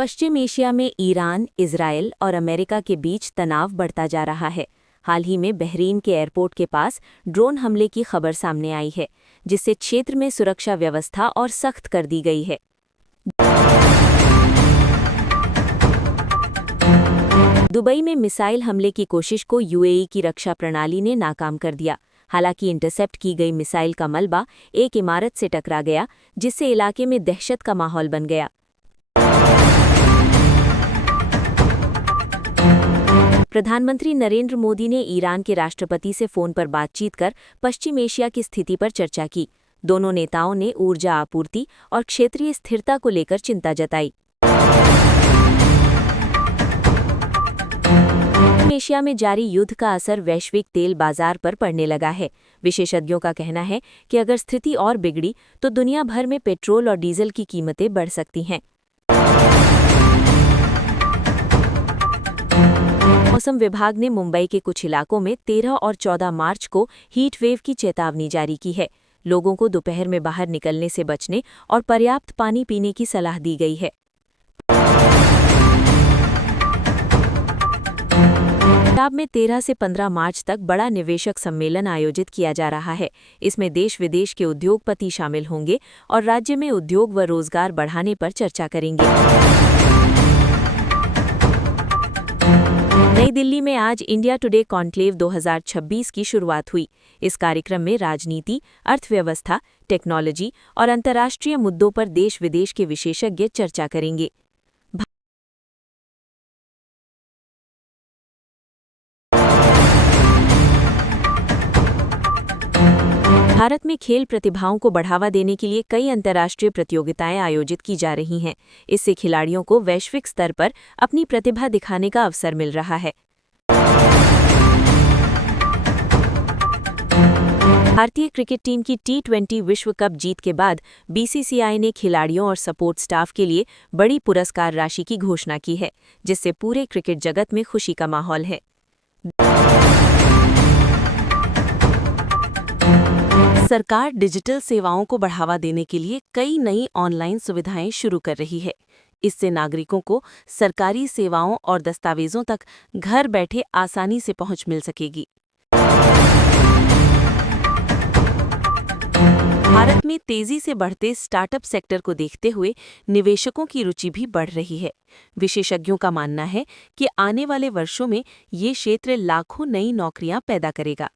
पश्चिम Asia में Iran, Israel और America के बीच तनाव बढ़ता जा रहा है। हाल ही में बहरीन के एयरपोर्ट के पास ड्रोन हमले की खबर सामने आई है, जिससे क्षेत्र में सुरक्षा व्यवस्था और सख्त कर दी गई है। दुबई में मिसाइल हमले की कोशिश को यूएई की रक्षा प्रणाली ने नाकाम कर दिया। हालांकि इंटरसेप्ट की गई मिसाइल का मलबा एक इमारत से टकरा गया, जिससे इलाके में दहशत का माहौल बन गया। प्रधानमंत्री नरेंद्र मोदी ने ईरान के राष्ट्रपति से फोन पर बातचीत कर पश्चिम एशिया की स्थिति पर चर्चा की। दोनों नेताओं ने ऊर्जा आपूर्ति और क्षेत्रीय स्थिरता को लेकर चिंता जताई। पश्चिम एशिया में जारी युद्ध का असर वैश्विक तेल बाजार पर पड़ने लगा है। विशेषज्ञों का कहना है कि अगर स्थिति और बिगड़ी तो दुनिया भर में पेट्रोल और डीजल की कीमतें बढ़ सकती हैं। मौसम विभाग ने मुंबई के कुछ इलाकों में 13 और 14 मार्च को हीट वेव की चेतावनी जारी की है। लोगों को दोपहर में बाहर निकलने से बचने और पर्याप्त पानी पीने की सलाह दी गई है। पंजाब में 13 से 15 मार्च तक बड़ा निवेशक सम्मेलन आयोजित किया जा रहा है। इसमें देश विदेश के उद्योगपति शामिल होंगे और राज्य में उद्योग व रोजगार बढ़ाने पर चर्चा करेंगे। नई दिल्ली में आज इंडिया टुडे कॉन्क्लेव 2026 की शुरुआत हुई। इस कार्यक्रम में राजनीति, अर्थव्यवस्था, टेक्नोलॉजी और अंतर्राष्ट्रीय मुद्दों पर देश विदेश के विशेषज्ञ चर्चा करेंगे। भारत में खेल प्रतिभाओं को बढ़ावा देने के लिए कई अंतर्राष्ट्रीय प्रतियोगिताएं आयोजित की जा रही हैं। इससे खिलाड़ियों को वैश्विक स्तर पर अपनी प्रतिभा दिखाने का अवसर मिल रहा है। भारतीय क्रिकेट टीम की T20 विश्व कप जीत के बाद बीसीसीआई ने खिलाड़ियों और सपोर्ट स्टाफ के लिए बड़ी पुरस्कार राशि की घोषणा की है, जिससे पूरे क्रिकेट जगत में खुशी का माहौल है। सरकार डिजिटल सेवाओं को बढ़ावा देने के लिए कई नई ऑनलाइन सुविधाएं शुरू कर रही है। इससे नागरिकों को सरकारी सेवाओं और दस्तावेजों तक घर बैठे आसानी से पहुंच मिल सकेगी। भारत में तेजी से बढ़ते स्टार्टअप सेक्टर को देखते हुए निवेशकों की रुचि भी बढ़ रही है। विशेषज्ञों का मानना है कि आने वाले वर्षों में ये क्षेत्र लाखों नई नौकरियां पैदा करेगा।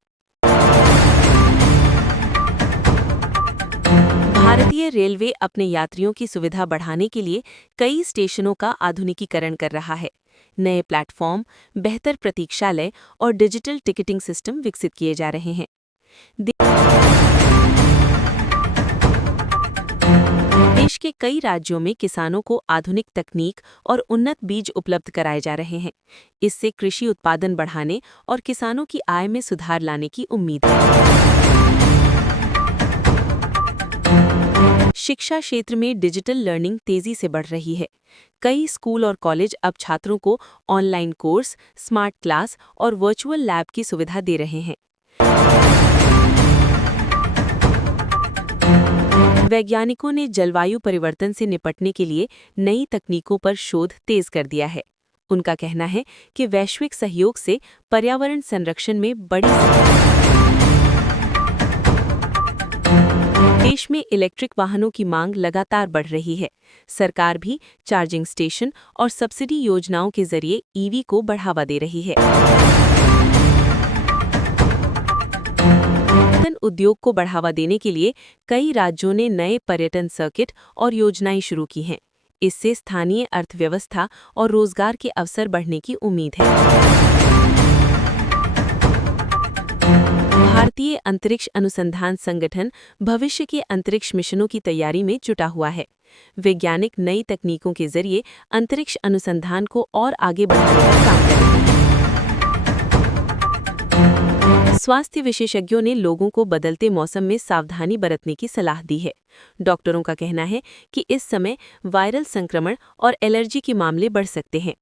भारतीय रेलवे अपने यात्रियों की सुविधा बढ़ाने के लिए कई स्टेशनों का आधुनिकीकरण कर रहा है। नए प्लेटफॉर्म, बेहतर प्रतीक्षालय और डिजिटल टिकटिंग सिस्टम विकसित किए जा रहे हैं। देश के कई राज्यों में किसानों को आधुनिक तकनीक और उन्नत बीज उपलब्ध कराए जा रहे हैं। इससे कृषि उत्पादन बढ़ाने और किसानों की आय में सुधार लाने की उम्मीद है। शिक्षा क्षेत्र में डिजिटल लर्निंग तेजी से बढ़ रही है। कई स्कूल और कॉलेज अब छात्रों को ऑनलाइन कोर्स, स्मार्ट क्लास और वर्चुअल लैब की सुविधा दे रहे हैं। वैज्ञानिकों ने जलवायु परिवर्तन से निपटने के लिए नई तकनीकों पर शोध तेज कर दिया है। उनका कहना है कि वैश्विक सहयोग से पर्यावरण संरक्षण में बड़ी देश में इलेक्ट्रिक वाहनों की मांग लगातार बढ़ रही है। सरकार भी चार्जिंग स्टेशन और सब्सिडी योजनाओं के जरिए ईवी को बढ़ावा दे रही है। पर्यटन उद्योग को बढ़ावा देने के लिए कई राज्यों ने नए पर्यटन सर्किट और योजनाएं शुरू की हैं। इससे स्थानीय अर्थव्यवस्था और रोजगार के अवसर बढ़ने की उम्मीद है। भारतीय अंतरिक्ष अनुसंधान संगठन भविष्य के अंतरिक्ष मिशनों की तैयारी में जुटा हुआ है। वैज्ञानिक नई तकनीकों के जरिए अंतरिक्ष अनुसंधान को और आगे बढ़ाने पर काम कर रहे हैं। स्वास्थ्य विशेषज्ञों ने लोगों को बदलते मौसम में सावधानी बरतने की सलाह दी है। डॉक्टरों का कहना है कि इस समय वायरल संक्रमण और एलर्जी के मामले बढ़ सकते हैं।